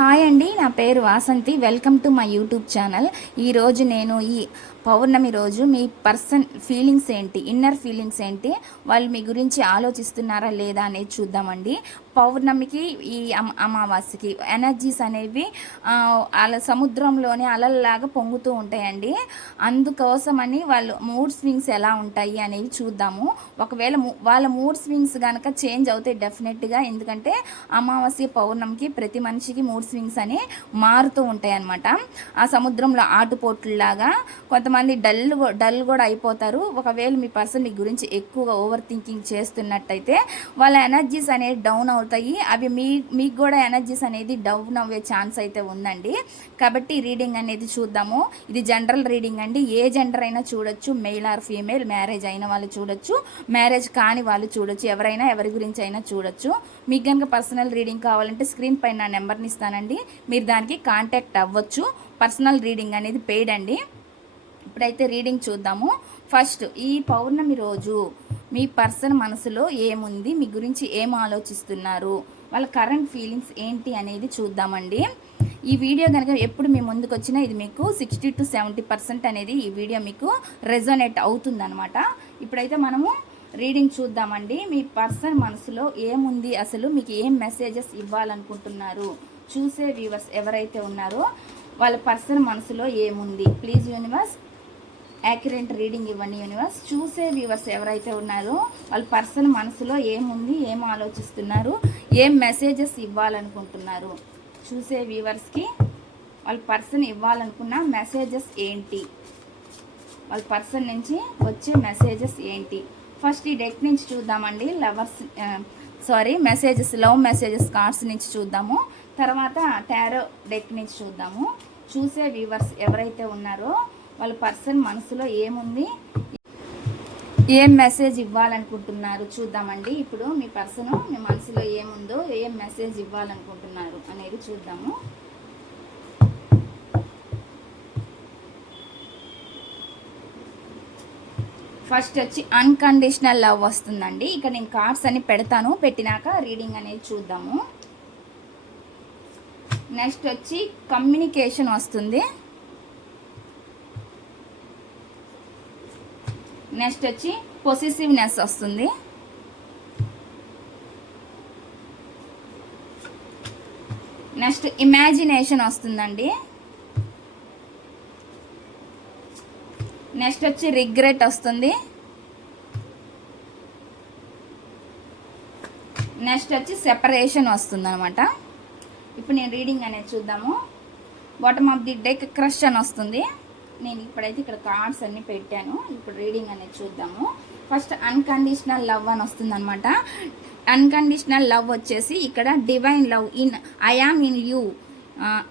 Hi అండి నా పేరు Vasanthi. Welcome to my YouTube channel. ఈరోజు నేను ఈ పౌర్ణమి రోజు మీ పర్సన్ ఫీలింగ్స్ ఏంటి? ఇన్నర్ ఫీలింగ్స్ ఏంటి? వాళ్ళు మీ గురించి ఆలోచిస్తున్నారా లేదా అనేది చూద్దామండి. పౌర్ణమికి ఈ అమావాస్యకి ఎనర్జీస్ అనేవి అలా సముద్రంలోనే అలల్లాగా పొంగుతూ ఉంటాయండి. అందుకోసమని వాళ్ళు మూడ్ స్వింగ్స్ ఎలా ఉంటాయి అనేవి చూద్దాము. ఒకవేళ వాళ్ళ మూడ్ స్వింగ్స్ కనుక చేంజ్ అవుతాయి డెఫినెట్గా ఎందుకంటే అమావాస్య పౌర్ణమికి ప్రతి మనిషికి మూడ్ స్వింగ్స్ అని మారుతూ ఉంటాయి అన్నమాట ఆ సముద్రంలో ఆటుపోట్లలాగా కొంతమంది డల్ డల్ కూడా అయిపోతారు. ఒకవేళ మీ పర్సన్ మీ గురించి ఎక్కువగా ఓవర్ థింకింగ్ చేస్తున్నట్టయితే వాళ్ళ ఎనర్జీస్ అనేవి డౌన్ అవుతాయి. అవి మీ మీకు కూడా ఎనర్జీస్ అనేది డౌన్ అవ్వే ఛాన్స్ అయితే ఉందండి. కాబట్టి రీడింగ్ అనేది చూద్దాము. ఇది జనరల్ రీడింగ్ అండి. ఏ జెండర్ అయినా చూడొచ్చు. మెయిల్ ఆర్ ఫీమేల్ మ్యారేజ్ అయిన వాళ్ళు చూడొచ్చు. మ్యారేజ్ కాని వాళ్ళు చూడొచ్చు. ఎవరైనా ఎవరి గురించి అయినా చూడొచ్చు. మీకు కనుక పర్సనల్ రీడింగ్ కావాలంటే స్క్రీన్ పైన నా నెంబర్ని ఇస్తానండి. మీరు దానికి కాంటాక్ట్ అవ్వచ్చు. పర్సనల్ రీడింగ్ అనేది పెయిడ్ అండి. ఇప్పుడైతే రీడింగ్ చూద్దాము. ఫస్ట్ ఈ పౌర్ణమి రోజు మీ పర్సన్ మనసులో ఏముంది? మీ గురించి ఏం ఆలోచిస్తున్నారు? వాళ్ళ కరెంట్ ఫీలింగ్స్ ఏంటి అనేది చూద్దామండి. ఈ వీడియో కనుక ఎప్పుడు మీ ముందుకు వచ్చినా ఇది మీకు సిక్స్టీ టు సెవెంటీ పర్సెంట్ అనేది ఈ వీడియో మీకు రెజోనేట్ అవుతుందనమాట ఇప్పుడైతే మనము రీడింగ్ చూద్దామండి. మీ పర్సన్ మనసులో ఏముంది? అసలు మీకు ఏం మెసేజెస్ ఇవ్వాలనుకుంటున్నారు? చూసే వ్యూవర్స్ ఎవరైతే ఉన్నారో వాళ్ళ పర్సన్ మనసులో ఏముంది? ప్లీజ్ యూనివర్స్ యాక్యురేట్ రీడింగ్ ఇవ్వండి యూనివర్స్ చూసే వ్యూవర్స్ ఎవరైతే ఉన్నారో వాళ్ళ పర్సన్ మనసులో ఏముంది ఏం ఆలోచిస్తున్నారు ఏం మెసేజెస్ ఇవ్వాలనుకుంటున్నారు. చూసే వ్యూవర్స్కి వాళ్ళ పర్సన్ ఇవ్వాలనుకున్న మెసేజెస్ ఏంటి? వాళ్ళ పర్సన్ నుంచి వచ్చే మెసేజెస్ ఏంటి? ఫస్ట్ ఈ డెక్ నుంచి చూద్దామండి. Lovers sorry messages love messages cards నుంచి చూద్దాము. తర్వాత టారో డెక్ నుంచి చూద్దాము. చూసే వ్యూవర్స్ ఎవరైతే ఉన్నారో వాళ్ళ పర్సన్ మనసులో ఏముంది? ఏం మెసేజ్ ఇవ్వాలనుకుంటున్నారు? చూద్దామండి. ఇప్పుడు మీ పర్సన్ మీ మనసులో ఏముందో ఏం మెసేజ్ ఇవ్వాలనుకుంటున్నారు అనేది చూద్దాము. ఫస్ట్ వచ్చి అన్కండిషనల్ లవ్ వస్తుందండి. ఇక నేను కార్డ్స్ అని పెడతాను. పెట్టినాక రీడింగ్ అనేది చూద్దాము. నెక్స్ట్ వచ్చి కమ్యూనికేషన్ వస్తుంది. నెక్స్ట్ వచ్చి పొసిసివ్నెస్ వస్తుంది. నెక్స్ట్ ఇమాజినేషన్ వస్తుందండి. నెక్స్ట్ వచ్చి రిగ్రెట్ వస్తుంది. నెక్స్ట్ వచ్చి సెపరేషన్ వస్తుంది అనమాట ఇప్పుడు నేను రీడింగ్ అనేది చూద్దాము. Bottom of the deck crush అని వస్తుంది. నేను ఇప్పుడైతే ఇక్కడ కార్డ్స్ అన్ని పెట్టాను. ఇప్పుడు రీడింగ్ అనేది చూద్దాము. ఫస్ట్ అన్కండిషనల్ లవ్ అని వస్తుంది అనమాట అన్కండిషనల్ లవ్ వచ్చేసి ఇక్కడ divine love in I am in you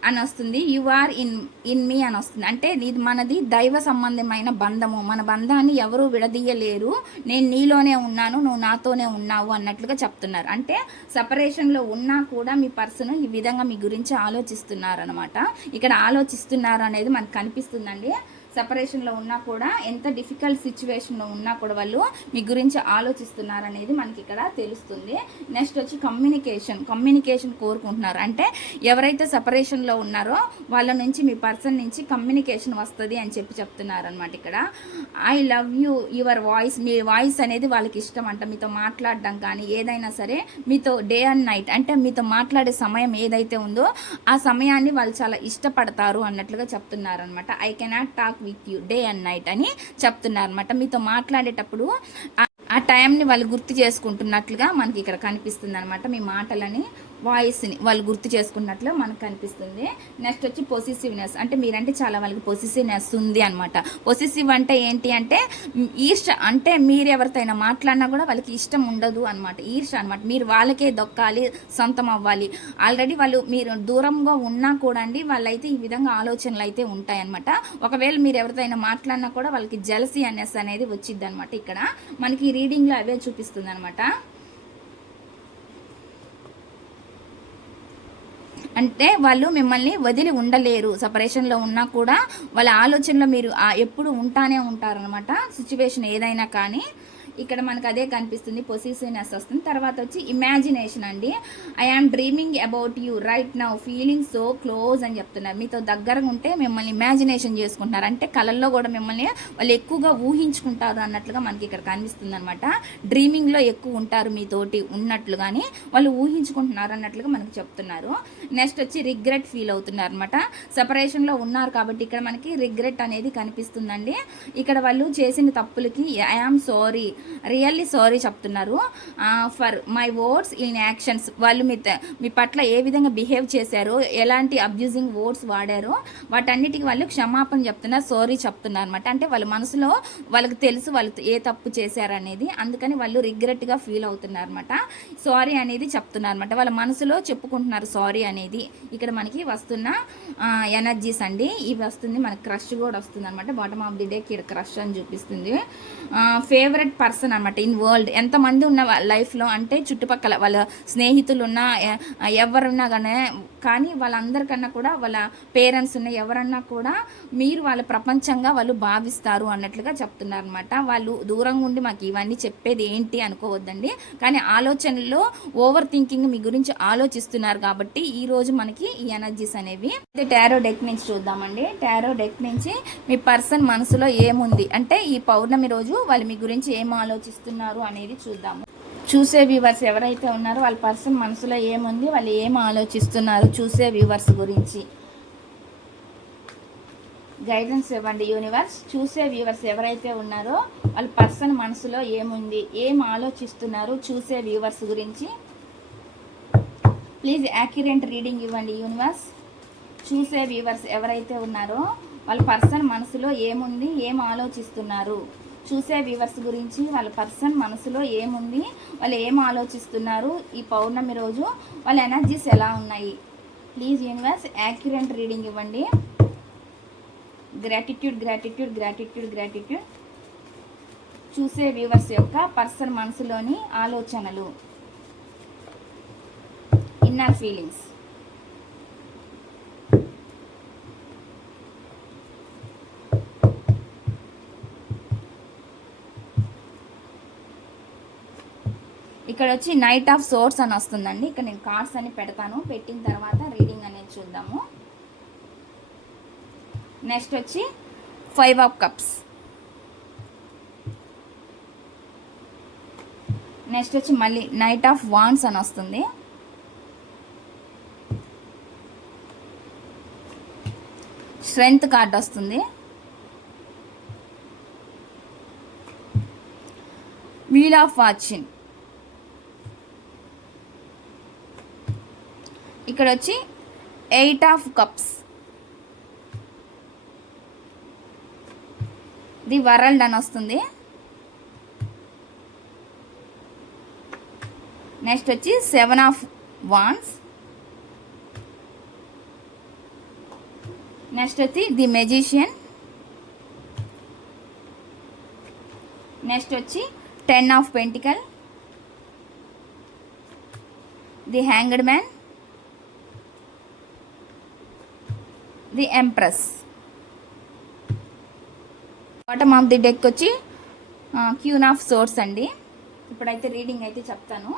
అని వస్తుంది you are in in me అని వస్తుంది అంటే ఇది మనది దైవ సంబంధమైన బంధము. మన బంధాన్ని ఎవరు విడదీయలేరు. నేను నీలోనే ఉన్నాను నువ్వు నాతోనే ఉన్నావు అన్నట్లుగా చెప్తున్నారు. అంటే సపరేషన్లో ఉన్నా కూడా మీ పర్సన్ ఈ విధంగా మీ గురించి ఆలోచిస్తున్నారు అనమాట ఇక్కడ ఆలోచిస్తున్నారు అనేది మనకు కనిపిస్తుందండి. సపరేషన్లో ఉన్నా కూడా ఎంత డిఫికల్ట్ సిచ్యువేషన్లో ఉన్నా కూడా వాళ్ళు మీ గురించి ఆలోచిస్తున్నారనేది మనకి ఇక్కడ తెలుస్తుంది. నెక్స్ట్ వచ్చి కమ్యూనికేషన్. కమ్యూనికేషన్ కోరుకుంటున్నారు. అంటే ఎవరైతే సపరేషన్లో ఉన్నారో వాళ్ళ నుంచి మీ పర్సన్ నుంచి కమ్యూనికేషన్ వస్తుంది అని చెప్పి చెప్తున్నారనమాట ఇక్కడ. I love you your voice me voice అనేది వాళ్ళకి ఇష్టం అంట. మీతో మాట్లాడడం కానీ ఏదైనా సరే మీతో డే అండ్ నైట్ అంటే మీతో మాట్లాడే సమయం ఏదైతే ఉందో ఆ సమయాన్ని వాళ్ళు చాలా ఇష్టపడతారు అన్నట్లుగా చెప్తున్నారనమాట I cannot talk with you day and night అని చెప్తున్నారు అనమాట మీతో మాట్లాడేటప్పుడు ఆ- ఆ టైంని వాళ్ళు గుర్తు చేసుకుంటున్నట్లుగా మనకి ఇక్కడ కనిపిస్తుంది అనమాట మీ మాటలని. వాయిస్ని వాళ్ళు గుర్తు చేసుకున్నట్లు మనకు కనిపిస్తుంది. నెక్స్ట్ వచ్చి పొసిసివ్నెస్ అంటే మీరంటే చాలా వాళ్ళకి పొసిసివ్నెస్ ఉంది అనమాట పొసిసివ్ అంటే ఏంటి అంటే ఈర్ష అంటే మీరు ఎవరితోనైనా మాట్లాడినా కూడా వాళ్ళకి ఇష్టం ఉండదు అనమాట ఈర్ష అనమాట మీరు వాళ్ళకే దొక్కాలి సొంతం అవ్వాలి. ఆల్రెడీ వాళ్ళు మీరు దూరంగా ఉన్నా కూడా అండి వాళ్ళైతే ఈ విధంగా ఆలోచనలు అయితే ఉంటాయన్నమాట ఒకవేళ మీరు ఎవరితోనైనా మాట్లాడినా కూడా వాళ్ళకి జలసీ అనేసి అనేది వచ్చింది అనమాట ఇక్కడ. మనకి రీడింగ్లో అవే చూపిస్తుంది అనమాట అంటే వాళ్ళు మిమ్మల్ని వదిలి ఉండలేరు. సపరేషన్లో ఉన్నా కూడా వాళ్ళ ఆలోచనలో మీరు ఎప్పుడు ఉంటానే ఉంటారనమాట సిచ్యువేషన్ ఏదైనా కానీ. ఇక్కడ మనకు అదే కనిపిస్తుంది పొసిసివ్నెస్ వస్తుంది. తర్వాత వచ్చి ఇమాజినేషన్ అండి. I am dreaming about you right now feeling so close అని చెప్తున్నారు. మీతో దగ్గరగా ఉంటే మిమ్మల్ని ఇమాజినేషన్ చేసుకుంటున్నారు. అంటే కళల్లో కూడా మిమ్మల్ని వాళ్ళు ఎక్కువగా ఊహించుకుంటారు అన్నట్లుగా మనకి ఇక్కడ కనిపిస్తుంది అనమాట డ్రీమింగ్లో ఎక్కువ ఉంటారు మీతోటి ఉన్నట్లుగాని వాళ్ళు ఊహించుకుంటున్నారు అన్నట్లుగా మనకు చెప్తున్నారు. నెక్స్ట్ వచ్చి రిగ్రెట్ ఫీల్ అవుతున్నారు అనమాట సపరేషన్లో ఉన్నారు కాబట్టి ఇక్కడ మనకి రిగ్రెట్ అనేది కనిపిస్తుందండి. ఇక్కడ వాళ్ళు చేసిన తప్పులకి I am sorry really sorry చెప్తున్నారు. For my words in actions వాళ్ళు మీ త- మీ పట్ల ఏ విధంగా బిహేవ్ చేశారో ఎలాంటి అబ్యూజింగ్ వర్డ్స్ వాడారో వాటన్నిటికీ వాళ్ళు క్షమాపణ చెప్తున్నారు సారీ చెప్తున్నారు అనమాట అంటే వాళ్ళ మనసులో వాళ్ళకి తెలుసు వాళ్ళు ఏ తప్పు చేశారనేది. అందుకని వాళ్ళు రిగ్రెట్గా ఫీల్ అవుతున్నారు అనమాట సారీ అనేది చెప్తున్నారు అనమాట వాళ్ళ మనసులో చెప్పుకుంటున్నారు సారీ అనేది. ఇక్కడ మనకి వస్తున్న ఎనర్జీస్ అండి. ఇవి వస్తుంది మనకి క్రష్ కూడా వస్తుంది అనమాట బాటమ్ ఆఫ్ ది డే ఇక్కడ క్రష్ అని చూపిస్తుంది. ఫేవరెట్ పర్సన్ అనమాట ఇన్ వరల్డ్. ఎంతమంది ఉన్న లైఫ్లో అంటే చుట్టుపక్కల వాళ్ళ స్నేహితులు ఉన్నా ఎవరున్నా కానీ కానీ వాళ్ళందరికన్నా కూడా వాళ్ళ పేరెంట్స్ ఉన్న ఎవరన్నా కూడా మీరు వాళ్ళ ప్రపంచంగా వాళ్ళు భావిస్తారు అన్నట్లుగా చెప్తున్నారు అనమాట వాళ్ళు దూరంగా ఉండి మాకు ఇవన్నీ చెప్పేది ఏంటి అనుకోవద్దండి. కానీ ఆలోచనలో ఓవర్ థింకింగ్ మీ గురించి ఆలోచిస్తున్నారు కాబట్టి ఈ రోజు మనకి ఈ ఎనర్జీస్ అనేవి. అయితే టారో డెక్ నుంచి చూద్దామండి. టారో డెక్ నుంచి మీ పర్సన్ మనసులో ఏముంది? అంటే ఈ పౌర్ణమి రోజు వాళ్ళు మీ గురించి ఏమో ఆలోచిస్తున్నారు అనేది చూద్దాము. చూసే వ్యూవర్స్ ఎవరైతే ఉన్నారో వాళ్ళ పర్సన్ మనసులో ఏముంది వాళ్ళు ఏం ఆలోచిస్తున్నారు చూసే వ్యూవర్స్ గురించి. గైడెన్స్ ఇవ్వండి యూనివర్స్ చూసే వ్యూవర్స్ ఎవరైతే ఉన్నారో వాళ్ళ పర్సన్ మనసులో ఏముంది ఏం ఆలోచిస్తున్నారు చూసే వ్యూవర్స్ గురించి. ప్లీజ్ యాక్యురేట్ రీడింగ్ ఇవ్వండి యూనివర్స్ చూసే వ్యూవర్స్ ఎవరైతే ఉన్నారో వాళ్ళ పర్సన్ మనసులో ఏముంది ఏం ఆలోచిస్తున్నారు. చూసే వ్యూవర్స్ గురించి వాళ్ళ పర్సన్ మనసులో ఏముంది వాళ్ళు ఏం ఆలోచిస్తున్నారు ఈ పౌర్ణమి రోజు వాళ్ళ ఎనర్జీస్ ఎలా ఉన్నాయి. ప్లీజ్ యూనివర్స్ యాక్యురెంట్ రీడింగ్ ఇవ్వండి. గ్రాటిట్యూడ్ గ్రాటిట్యూడ్ గ్రాటిట్యూడ్ గ్రాటిట్యూడ్ చూసే వ్యూవర్స్ యొక్క పర్సన్ మనసులోని ఆలోచనలు. ఇన్నర్ ఫీలింగ్స్ ఇక్కడ వచ్చి నైట్ ఆఫ్ సోర్స్ అని వస్తుందండి. ఇక్కడ నేను కార్డ్స్ అని పెడతాను. పెట్టిన తర్వాత రీడింగ్ అనేది చూద్దాము. నెక్స్ట్ వచ్చి ఫైవ్ ఆఫ్ కప్స్ నెక్స్ట్ వచ్చి మళ్ళీ నైట్ ఆఫ్ వాన్స్ అని వస్తుంది. స్ట్రెంగ్త్ కార్డ్ వస్తుంది. వీల్ ఆఫ్ వాచింగ్ ఇక్కడ వచ్చి eight of cups. The world అని వస్తుంది. నెక్స్ట్ వచ్చి సెవెన్ ఆఫ్ వాన్స్. నెక్స్ట్ వచ్చి ది మెజిషియన్. నెక్స్ట్ వచ్చి ten of pentacle. The hanged man. The empress. Bottom of the deck వచ్చి క్యూన్ ఆఫ్ సోర్స్ అండి. ఇప్పుడైతే రీడింగ్ అయితే చెప్తాను.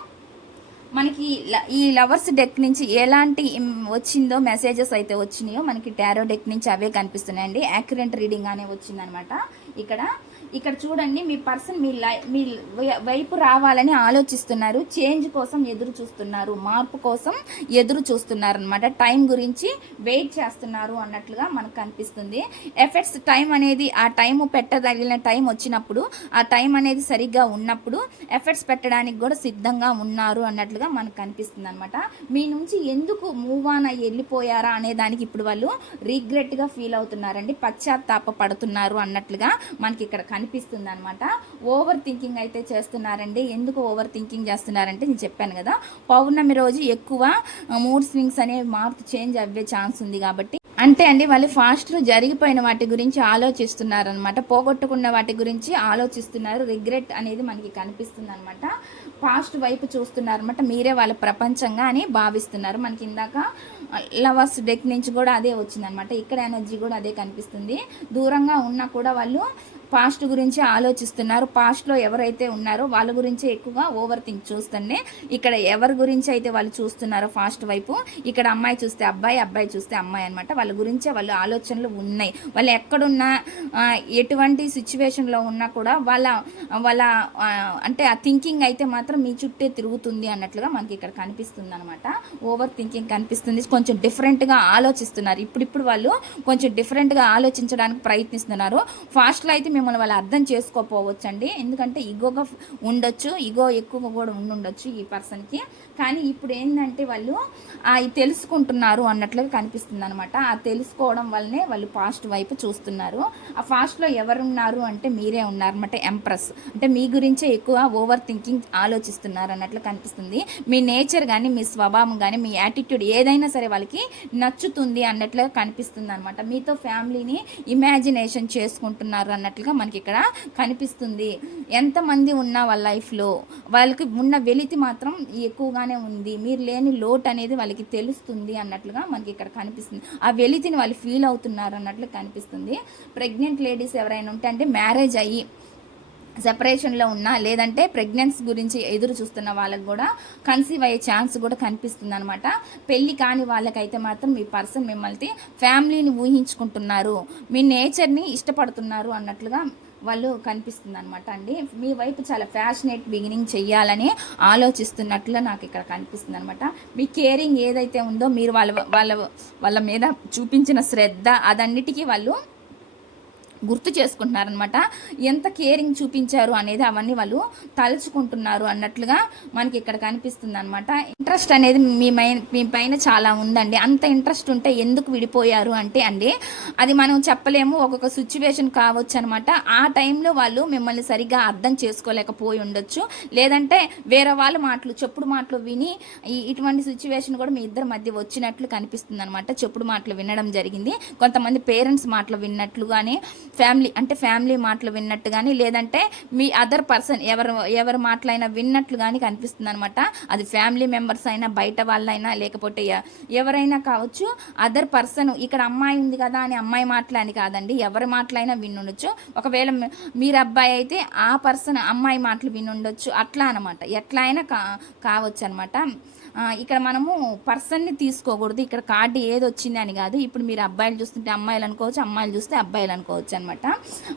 మనకి ల- ఈ లవర్స్ డెక్ నుంచి ఎలాంటి వచ్చిందో మెసేజెస్ అయితే వచ్చినాయో మనకి టారో డెక్ నుంచి అవే కనిపిస్తున్నాయండి. యాక్యురెంట్ రీడింగ్ అనే వచ్చిందనమాట. ఇక్కడ ఇక్కడ చూడండి మీ పర్సన్ మీ లై మీ వై- వైపు రావాలని ఆలోచిస్తున్నారు. చేంజ్ కోసం ఎదురు చూస్తున్నారు. మార్పు కోసం ఎదురు చూస్తున్నారు అనమాట టైం గురించి వెయిట్ చేస్తున్నారు అన్నట్లుగా మనకు కనిపిస్తుంది. ఎఫెక్ట్స్ టైం అనేది ఆ టైం పెట్టదగిన టైం వచ్చినప్పుడు ఆ టైం అనేది సరిగ్గా ఉన్నప్పుడు ఎఫెక్ట్స్ పెట్టడానికి కూడా సిద్ధంగా ఉన్నారు అన్నట్లుగా మనకు కనిపిస్తుంది అనమాట మీ నుంచి ఎందుకు మూవ్ ఆన్ అయ్యి వెళ్ళిపోయారా అనే దానికి ఇప్పుడు వాళ్ళు రిగ్రెట్గా ఫీల్ అవుతున్నారండి. పశ్చాత్తాప పడుతున్నారు అన్నట్లుగా మనకి ఇక్కడ అనిపిస్తుంది అనమాట ఓవర్ థింకింగ్ అయితే చేస్తున్నారండి. ఎందుకు ఓవర్ థింకింగ్ చేస్తున్నారంటే నేను చెప్పాను కదా పౌర్ణమి రోజు ఎక్కువ మూడ్ స్వింగ్స్ అనేవి మార్పు చేంజ్ అవ్వే ఛాన్స్ ఉంది కాబట్టి. అంటే అండి వాళ్ళు ఫాస్ట్లో జరిగిపోయిన వాటి గురించి ఆలోచిస్తున్నారనమాట పోగొట్టుకున్న వాటి గురించి ఆలోచిస్తున్నారు. రిగ్రెట్ అనేది మనకి కనిపిస్తుంది అనమాట పాస్ట్ వైపు చూస్తున్నారు అనమాట మీరే వాళ్ళ ప్రపంచంగా అని భావిస్తున్నారు. మనకి ఇందాక లవర్స్ డెక్ నుంచి కూడా అదే వచ్చిందనమాట ఇక్కడ ఎనర్జీ కూడా అదే కనిపిస్తుంది. దూరంగా ఉన్నా కూడా వాళ్ళు పాస్ట్ గురించి ఆలోచిస్తున్నారు. పాస్ట్లో ఎవరైతే ఉన్నారో వాళ్ళ గురించే ఎక్కువగా ఓవర్ థింక్ చూస్తుండే ఇక్కడ ఎవరి గురించి అయితే వాళ్ళు చూస్తున్నారో ఫాస్ట్ వైపు ఇక్కడ అమ్మాయి చూస్తే అబ్బాయి అబ్బాయి చూస్తే అమ్మాయి అనమాట వాళ్ళ గురించే వాళ్ళు ఆలోచనలు ఉన్నాయి. వాళ్ళు ఎక్కడున్నా ఎటువంటి సిచ్యువేషన్లో ఉన్నా కూడా వాళ్ళ వాళ్ళ అంటే ఆ థింకింగ్ అయితే మాత్రం మీ చుట్టే తిరుగుతుంది అన్నట్లుగా మనకి ఇక్కడ కనిపిస్తుంది అనమాట ఓవర్ థింకింగ్ కనిపిస్తుంది. కొంచెం డిఫరెంట్గా ఆలోచిస్తున్నారు. ఇప్పుడిప్పుడు వాళ్ళు కొంచెం డిఫరెంట్గా ఆలోచించడానికి ప్రయత్నిస్తున్నారు. ఫాస్ట్లో అయితే మేము మిమ్మల్ని వాళ్ళు అర్థం చేసుకోపోవచ్చు అండి ఎందుకంటే ఈగోగా ఉండొచ్చు ఈగో ఎక్కువగా కూడా ఉండుండొచ్చు ఈ పర్సన్కి. కానీ ఇప్పుడు ఏంటంటే వాళ్ళు తెలుసుకుంటున్నారు అన్నట్లుగా కనిపిస్తుంది అనమాట ఆ తెలుసుకోవడం వల్లనే వాళ్ళు ఫాస్ట్ వైపు చూస్తున్నారు. ఆ ఫాస్ట్లో ఎవరున్నారు అంటే మీరే ఉన్నారన్నమాట ఎంప్రెస్. అంటే మీ గురించే ఎక్కువ ఓవర్ థింకింగ్ ఆలోచిస్తున్నారు అన్నట్లు కనిపిస్తుంది. మీ నేచర్ కానీ మీ స్వభావం కానీ మీ యాటిట్యూడ్ ఏదైనా సరే వాళ్ళకి నచ్చుతుంది అన్నట్లుగా కనిపిస్తుంది అనమాట మీతో ఫ్యామిలీని ఇమాజినేషన్ చేసుకుంటున్నారు అన్నట్లుగా మనకి ఇక్కడ కనిపిస్తుంది. ఎంతమంది ఉన్నా వాళ్ళ లైఫ్లో వాళ్ళకి ఉన్న వెలితి మాత్రం ఎక్కువగానే ఉంది. మీరు లేని లోటు అనేది వాళ్ళకి తెలుస్తుంది అన్నట్లుగా మనకి ఇక్కడ కనిపిస్తుంది. ఆ వెలితిని వాళ్ళు ఫీల్ అవుతున్నారు అన్నట్లు కనిపిస్తుంది. ప్రెగ్నెంట్ లేడీస్ ఎవరైనా ఉంటే అంటే మ్యారేజ్ అయ్యి సెపరేషన్లో ఉన్నా లేదంటే ప్రెగ్నెన్సీ గురించి ఎదురు చూస్తున్న వాళ్ళకి కూడా కన్సీవ్ అయ్యే ఛాన్స్ కూడా కనిపిస్తుంది అనమాట పెళ్ళి కాని వాళ్ళకైతే మాత్రం మీ పర్సన్ మిమ్మల్ని ఫ్యామిలీని ఊహించుకుంటున్నారు. మీ నేచర్ని ఇష్టపడుతున్నారు అన్నట్లుగా వాళ్ళు కనిపిస్తుంది అనమాట అండి. మీ వైపు చాలా ఫ్యాషనేట్ బిగినింగ్ చెయ్యాలని ఆలోచిస్తున్నట్లు నాకు ఇక్కడ కనిపిస్తుంది అనమాట మీ కేరింగ్ ఏదైతే ఉందో మీరు వాళ్ళ వాళ్ళ వాళ్ళ మీద చూపించిన శ్రద్ధ అదన్నిటికీ వాళ్ళు గుర్తు చేసుకుంటున్నారనమాట ఎంత కేరింగ్ చూపించారు అనేది అవన్నీ వాళ్ళు తలుచుకుంటున్నారు అన్నట్లుగా మనకి ఇక్కడ కనిపిస్తుంది అనమాట ఇంట్రెస్ట్ అనేది మీ మై మీ పైన చాలా ఉందండి. అంత ఇంట్రెస్ట్ ఉంటే ఎందుకు విడిపోయారు అంటే అండి అది మనం చెప్పలేము. ఒక్కొక్క సిచ్యువేషన్ కావచ్చు అనమాట ఆ టైంలో వాళ్ళు మిమ్మల్ని సరిగ్గా అర్థం చేసుకోలేకపోయి ఉండొచ్చు. లేదంటే వేరే వాళ్ళ మాటలు చెప్పుడు మాటలు విని ఇటువంటి సిచ్యువేషన్ కూడా మీ ఇద్దరి మధ్య వచ్చినట్లు కనిపిస్తుంది అనమాట చెప్పుడు మాటలు వినడం జరిగింది. కొంతమంది పేరెంట్స్ మాటలు విన్నట్లుగానే ఫ్యామిలీ అంటే ఫ్యామిలీ మాటలు విన్నట్టు కానీ లేదంటే మీ అదర్ పర్సన్ ఎవరు ఎవరి మాటలైనా విన్నట్లు కానీ కనిపిస్తుంది అనమాట అది ఫ్యామిలీ మెంబర్స్ అయినా బయట వాళ్ళైనా లేకపోతే ఎవరైనా కావచ్చు అదర్ పర్సన్ ఇక్కడ అమ్మాయి ఉంది కదా అని అమ్మాయి మాటలు అని కాదండి ఎవరి మాటలైనా వినుండొచ్చు. ఒకవేళ మీరు అబ్బాయి అయితే ఆ పర్సన్ అమ్మాయి మాటలు వినుండొచ్చు అట్లా అనమాట ఎట్లా అయినా కా కావచ్చు అనమాట ఇక్కడ మనము పర్సన్ని తీసుకోకూడదు. ఇక్కడ కార్డు ఏది వచ్చింది అని కాదు. ఇప్పుడు మీరు అబ్బాయిలు చూస్తుంటే అమ్మాయిలు అనుకోవచ్చు అమ్మాయిలు చూస్తే అబ్బాయిలు అనుకోవచ్చు అనమాట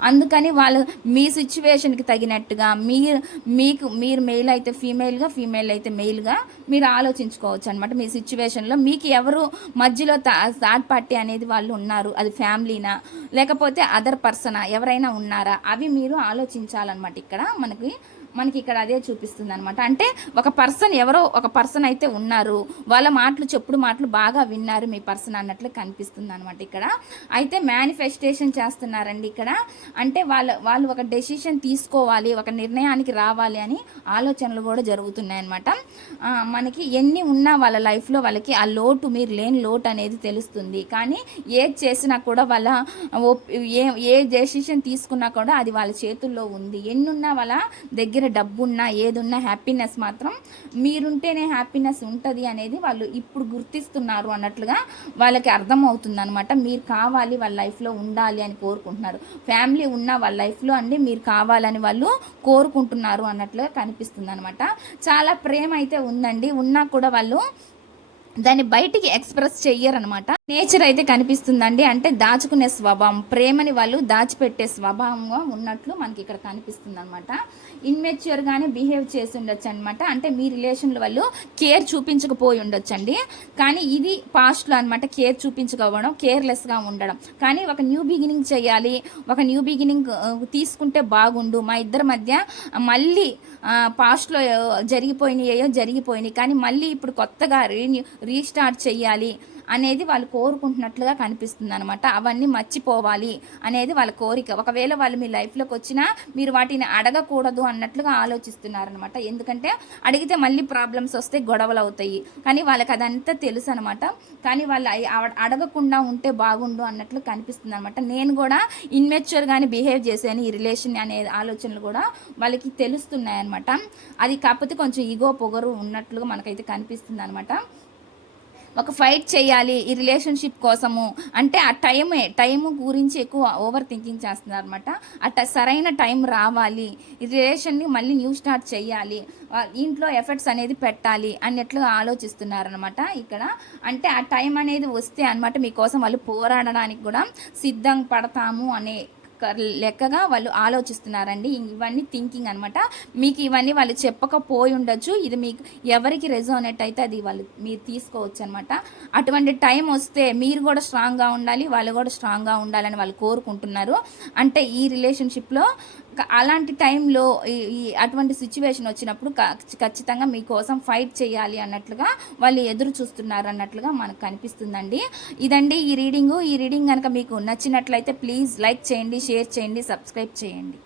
అందుకని వాళ్ళు మీ సిచ్యువేషన్కి తగినట్టుగా మీరు మీకు మీరు మెయిల్ అయితే ఫీమేల్గా ఫీమేల్ అయితే మెయిల్గా మీరు ఆలోచించుకోవచ్చు అనమాట మీ సిచ్యువేషన్లో మీకు ఎవరు మధ్యలో థర్డ్ పార్టీ అనేది వాళ్ళు ఉన్నారు. అది ఫ్యామిలీనా లేకపోతే అదర్ పర్సనా ఎవరైనా ఉన్నారా? అవి మీరు ఆలోచించాలన్నమాట ఇక్కడ మనకి మనకి ఇక్కడ అదే చూపిస్తుంది అనమాట అంటే ఒక పర్సన్ ఎవరో ఒక పర్సన్ అయితే ఉన్నారు. వాళ్ళ మాటలు చెప్పుడు మాటలు బాగా విన్నారు మీ పర్సన్ అన్నట్లు కనిపిస్తుంది అనమాట ఇక్కడ. అయితే మేనిఫెస్టేషన్ చేస్తున్నారండి ఇక్కడ. అంటే వాళ్ళ వాళ్ళు ఒక డెసిషన్ తీసుకోవాలి ఒక నిర్ణయానికి రావాలి అని ఆలోచనలు కూడా జరుగుతున్నాయి అనమాట మనకి ఎన్ని ఉన్నా వాళ్ళ లైఫ్లో వాళ్ళకి ఆ లోటు మీరు లేని లోటు అనేది తెలుస్తుంది. కానీ ఏది చేసినా కూడా వాళ్ళ ఒప్- ఏ ఏ డెసిషన్ తీసుకున్నా కూడా అది వాళ్ళ చేతుల్లో ఉంది. ఎన్నున్నా వాళ్ళ దగ్గర డబ్బున్నా ఏదున్నా హ్యాపీనెస్ మాత్రం మీరుంటేనే హ్యాపీనెస్ ఉంటుంది అనేది వాళ్ళు ఇప్పుడు గుర్తిస్తున్నారు అన్నట్లుగా వాళ్ళకి అర్థమవుతుంది అనమాట మీరు కావాలి వాళ్ళ లైఫ్లో ఉండాలి అని కోరుకుంటున్నారు. ఫ్యామిలీ ఉన్న వాళ్ళ లైఫ్లో అండి మీరు కావాలని వాళ్ళు కోరుకుంటున్నారు అన్నట్లుగా కనిపిస్తుంది అనమాట చాలా ప్రేమ అయితే ఉందండి. ఉన్నా కూడా వాళ్ళు దాన్ని బయటికి ఎక్స్ప్రెస్ చెయ్యరనమాట నేచర్ అయితే కనిపిస్తుందండి. అంటే దాచుకునే స్వభావం ప్రేమని వాళ్ళు దాచిపెట్టే స్వభావంగా ఉన్నట్లు మనకి ఇక్కడ కనిపిస్తుంది అనమాట ఇన్మెచ్యూర్గానే బిహేవ్ చేసి ఉండొచ్చు అనమాట అంటే మీ రిలేషన్లో వాళ్ళు కేర్ చూపించకపోయి ఉండొచ్చండి. కానీ ఇది పాస్ట్లో అనమాట కేర్ చూపించకపోవడం కేర్లెస్గా ఉండడం. కానీ ఒక న్యూ బిగినింగ్ చేయాలి ఒక న్యూ బిగినింగ్ తీసుకుంటే బాగుండు. మా ఇద్దరి మధ్య మళ్ళీ పాస్ట్లో జరిగిపోయినాయో జరిగిపోయినాయి. కానీ మళ్ళీ ఇప్పుడు కొత్తగా రీ రీస్టార్ట్ చేయాలి. అనేది వాళ్ళు కోరుకుంటున్నట్లుగా కనిపిస్తుంది అనమాట అవన్నీ మర్చిపోవాలి అనేది వాళ్ళ కోరిక. ఒకవేళ వాళ్ళు మీ లైఫ్లోకి వచ్చినా మీరు వాటిని అడగకూడదు అన్నట్లుగా ఆలోచిస్తున్నారనమాట ఎందుకంటే అడిగితే మళ్ళీ ప్రాబ్లమ్స్ వస్తే గొడవలు అవుతాయి. కానీ వాళ్ళకి అదంతా తెలుసు అనమాట కానీ వాళ్ళు అవ- అడగకుండా ఉంటే బాగుండు అన్నట్లు కనిపిస్తుంది అనమాట నేను కూడా ఇన్మెచ్యూర్గానే బిహేవ్ చేశాను ఈ రిలేషన్ అనే ఆలోచనలు కూడా వాళ్ళకి తెలుస్తున్నాయి అనమాట అది కాకపోతే కొంచెం ఈగో పొగరు ఉన్నట్లుగా మనకైతే కనిపిస్తుంది అనమాట ఒక ఫైట్ చేయాలి ఈ రిలేషన్షిప్ కోసము. అంటే ఆ టైమే టైం గురించి ఎక్కువ ఓవర్ థింకింగ్ చేస్తున్నారు అనమాట అట్ట సరైన టైం రావాలి. ఈ రిలేషన్ని మళ్ళీ న్యూ స్టార్ట్ చేయాలి. ఇంట్లో ఎఫర్ట్స్ అనేది పెట్టాలి అన్నట్లు ఆలోచిస్తున్నారనమాట ఇక్కడ. అంటే ఆ టైం అనేది వస్తే అనమాట మీకోసం వాళ్ళు పోరాడడానికి కూడా సిద్ధం పడతాము అనే లెక్కగా వాళ్ళు ఆలోచిస్తున్నారండి. ఇవన్నీ థింకింగ్ అనమాట మీకు ఇవన్నీ వాళ్ళు చెప్పకపోయి ఉండొచ్చు. ఇది మీకు ఎవరికి రెజోనేట్ అయితే అది వాళ్ళు మీరు తీసుకోవచ్చు అనమాట అటువంటి టైం వస్తే మీరు కూడా స్ట్రాంగ్గా ఉండాలి వాళ్ళు కూడా స్ట్రాంగ్గా ఉండాలని వాళ్ళు కోరుకుంటున్నారు. అంటే ఈ రిలేషన్షిప్లో అలాంటి టైంలో ఈ అటువంటి సిచ్యువేషన్ వచ్చినప్పుడు క- ఖచ్చితంగా మీకోసం ఫైట్ చేయాలి అన్నట్లుగా వాళ్ళు ఎదురు చూస్తున్నారు అన్నట్లుగా మనకు కనిపిస్తుందండి. ఇదండి ఈ రీడింగు ఈ రీడింగ్ కనుక మీకు నచ్చినట్లయితే ప్లీజ్ లైక్ చేయండి షేర్ చేయండి సబ్స్క్రైబ్ చేయండి.